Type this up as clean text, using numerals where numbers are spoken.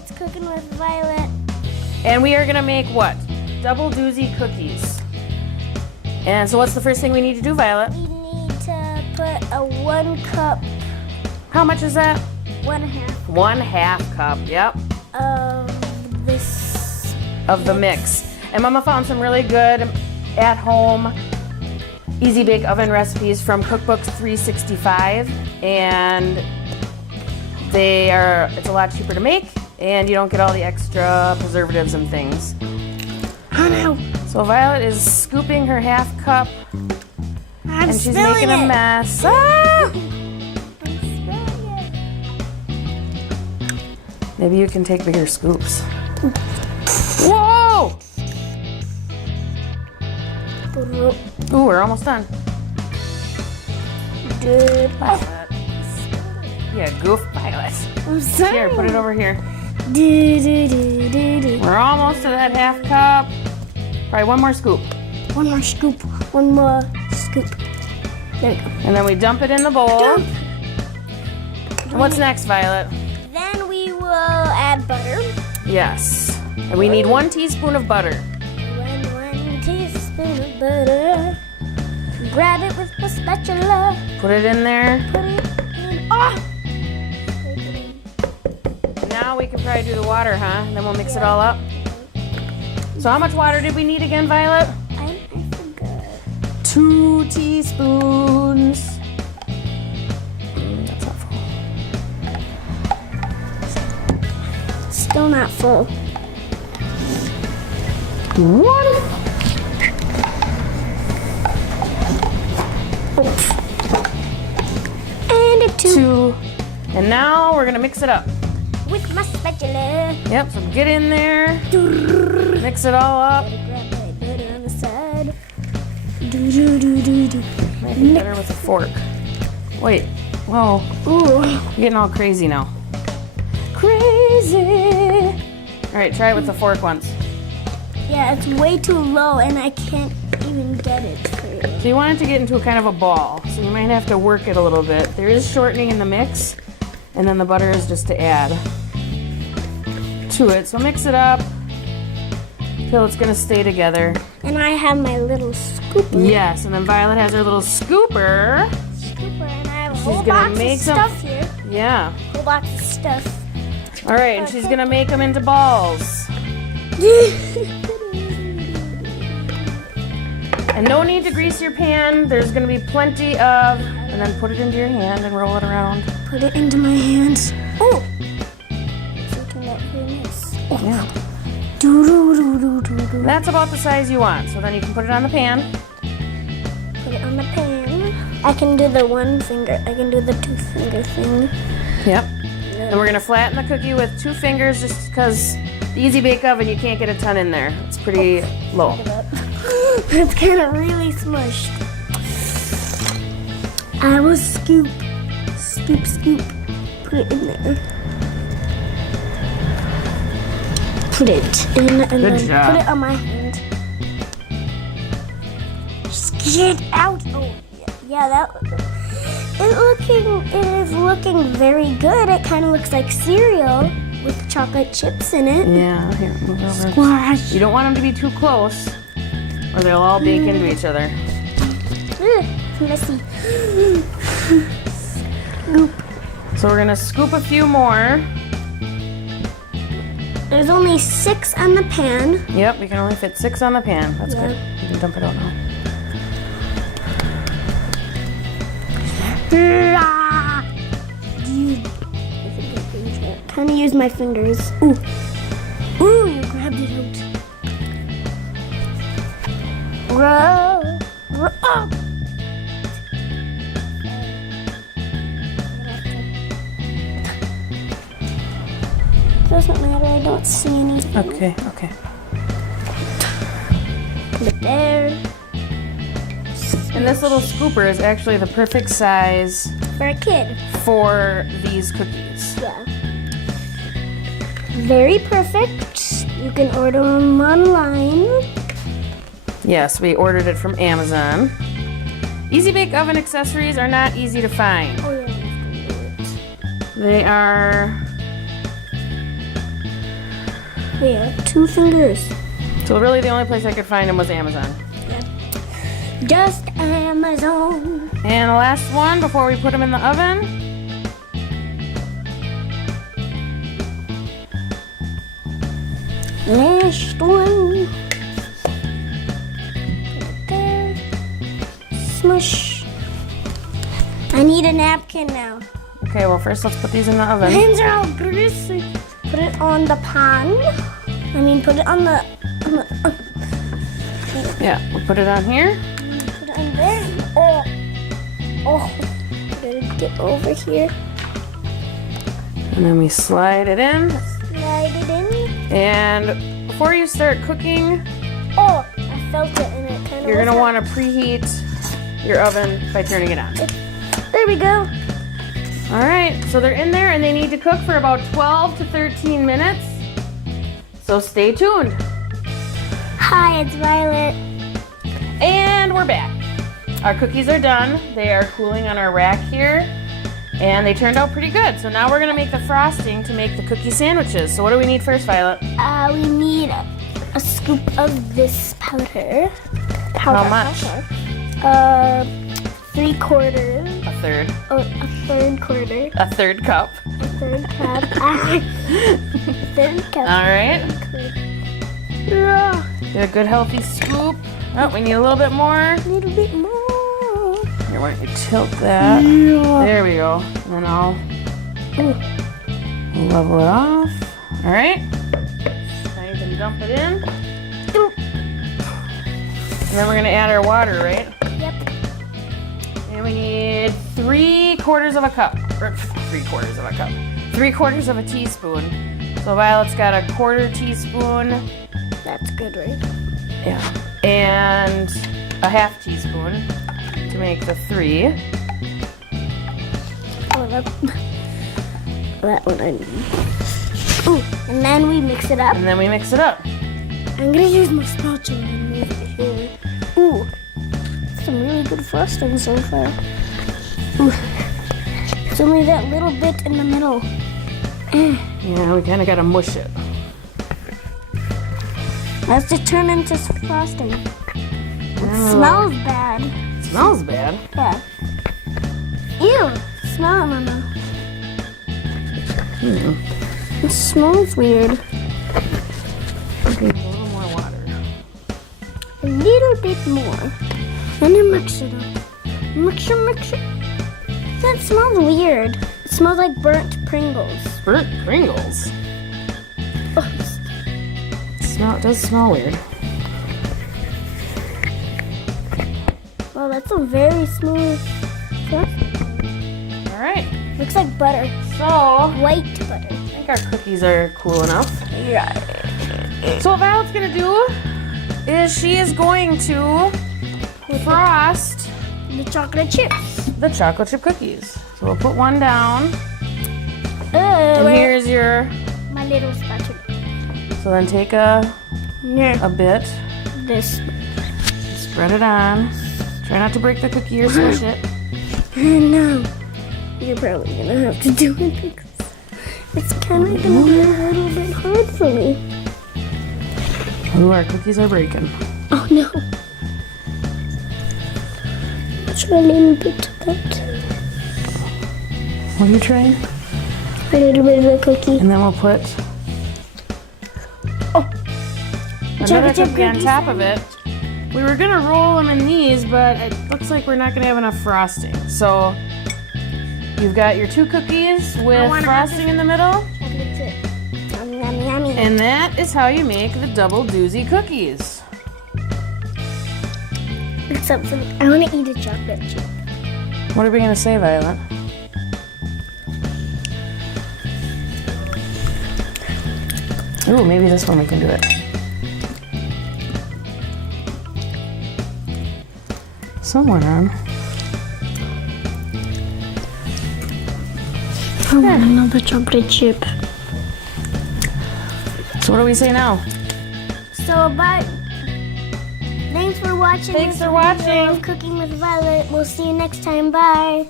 it's Cooking with Violet. And we are gonna make what? Double Doozie cookies. And so what's the first thing we need to do, Violet? We need to put a 1 cup, How much is that? 1/2 1/2 cup, yep, of this. of the mix. And Mama found some really good at-home easy bake oven recipes from Cookbooks 365, and it's a lot cheaper to make, and you don't get all the extra preservatives and things. Oh no! So Violet is scooping her 1/2 cup, and she's spilling making a it. mess. Ah! I'm spilling it. Maybe you can take bigger scoops. Whoa! Ooh, we're almost done. Dude, Violet. Yeah, goof, Violet. I'm sorry. Here, put it over here. Do. We're almost to that 1/2 cup. Probably one more scoop. One more scoop. One more scoop. There you go. And then we dump it in the bowl. Dump. And what's next, Violet? Then we will add butter. Yes. And we need 1 teaspoon of butter. 1 teaspoon of butter. Grab it with the spatula. Put it in there. Put it in. Oh! Now we can probably do the water, huh? And then we'll mix it all up. So how much water did we need again, Violet? I forgot. 2 teaspoons. That's not full. Still not full. 1. And a 2. 2. And now we're gonna mix it up. With my spatula. Yep, so get in there. Mix it all up. Grab my butter on the side. Do. Might be better with a fork. Wait. Whoa. Ooh. You're getting all crazy now. Crazy. All right, try it with the fork once. Yeah, it's way too low and I can't even get it straight. So you want it to get into a kind of a ball. So you might have to work it a little bit. There is shortening in the mix, and then the butter is just to add to it. So mix it up till it's gonna stay together. And I have my little scooper. Yes, and then Violet has her little scooper. Scooper, and I have a She's whole gonna box make of some- stuff here. Yeah. Whole box of stuff. All right, and she's gonna make them into balls. And no need to grease your pan. There's gonna be plenty of, and then put it into your hand and roll it around. Put it into my hands. Oh! So turn that very nice. Oh. Yeah. Do. That's about the size you want. So then you can put it on the pan. Put it on the pan. I can do the 1 finger. I can do the 2 finger thing. Yep. And we're gonna flatten the cookie with 2 fingers just because the Easy Bake Oven, you can't get a ton in there. It's pretty low. It's kind of really smushed. I will scoop. Scoop. Put it in there. Put it in and Good then job. put it on my hand. Just get it out. Oh, yeah, that. It is looking very good. It kind of looks like cereal with chocolate chips in it. Yeah, here, move over. Squash. You don't want them to be too close, or they'll all bake into each other. Ugh, messy. Scoop. So we're gonna scoop a few more. There's only 6 on the pan. Yep, we can only fit 6 on the pan. That's Yeah. good. You can dump it out now. Kind of use my fingers. Ooh, you grabbed it out. Roll. Oh. Doesn't matter. I don't see anything. Okay. Put it there. And this little scooper is actually the perfect size For a kid. for these cookies. Yeah. Very perfect. You can order them online. Yes, we ordered it from Amazon. Easy Bake Oven accessories are not easy to find. Oh, yeah, you can do it. They are We have 2 fingers. So really the only place I could find them was Amazon. Just Amazon. And the last one before we put them in the oven. Last one. Put it there. Smush. I need a napkin now. Okay, well first let's put these in the My oven. hands are all greasy. Put it on the pan. Put it on the. Yeah, we'll put it on here. Put it on there. Oh. Gotta get over here. And then we slide it in. Slide it in. And before you start cooking, Oh, I felt it and it kind of. you're gonna want to preheat your oven by turning it on. There we go. All right, so they're in there and they need to cook for about 12 to 13 minutes. So stay tuned. Hi, it's Violet. And we're back. Our cookies are done. They are cooling on our rack here. And they turned out pretty good. So now we're gonna make the frosting to make the cookie sandwiches. So what do we need first, Violet? We need a scoop of this powder. How much? 3/4. A third. Oh, a 3/4 quarter. A third cup. A 3rd cup. 3rd cup. All right. Yeah. Get a good healthy scoop. Oh, we need a little bit more. A little bit more. Here, why don't you tilt that? Yeah. There we go. And then I'll level it off. All right. Now you can dump it in. And then we're gonna add our water, right? Yep. And we need 3/4 of a cup. Or 3/4 of a cup. 3/4 of a teaspoon. So Violet's got a 1/4 teaspoon. That's good, right? Yeah. And a 1/2 teaspoon to make the 3. Oh, that one I need. Ooh, and then we mix it up. And then we mix it up. I'm gonna use my spatula and move it here. Ooh, some really good frosting so far. Ooh, it's only that little bit in the middle. Yeah, we kind of got to mush it. Let's just turn into frosting. It smells bad. It smells bad. Yeah. Ew, smell it, Mama. It smells weird. Okay, a little more water. A little bit more. And then mix it up. Mix it. That smells weird. It smells like burnt Pringles. Burnt Pringles. Oh, It does smell weird. well, that's a very smooth frosting. All right. Looks like butter. So White butter. I think our cookies are cool enough. Yeah. So what Violet's gonna do is she is going to frost The chocolate chips. the chocolate chip cookies. So we'll put one down. And Wait. here's your. My little spatula. So then take a Yeah. bit, This. spread it on. Try not to break the cookie or smush it. No. You're probably gonna have to do it because it's kind of gonna be a little bit hard for me. Ooh, our cookies are breaking. Oh no. Try a little bit of that. What are you trying? A little bit of the cookie. And then we'll put another Chocolate chip cookie on cookie top of it. We were gonna roll them in these, but it looks like we're not gonna have enough frosting. So you've got your 2 cookies with wanna have frosting in the middle, Chocolate chip. Yummy, yummy. and that is how you make the double Doozie cookies. Except for I want to eat a chocolate chip. What are we gonna say, Violet? Ooh, maybe this one we can do it. Somewhere on. I want another chocolate chip. So what do we say now? So bye. Thanks for watching. Thanks this for video watching. of Cooking with Violet. We'll see you next time. Bye.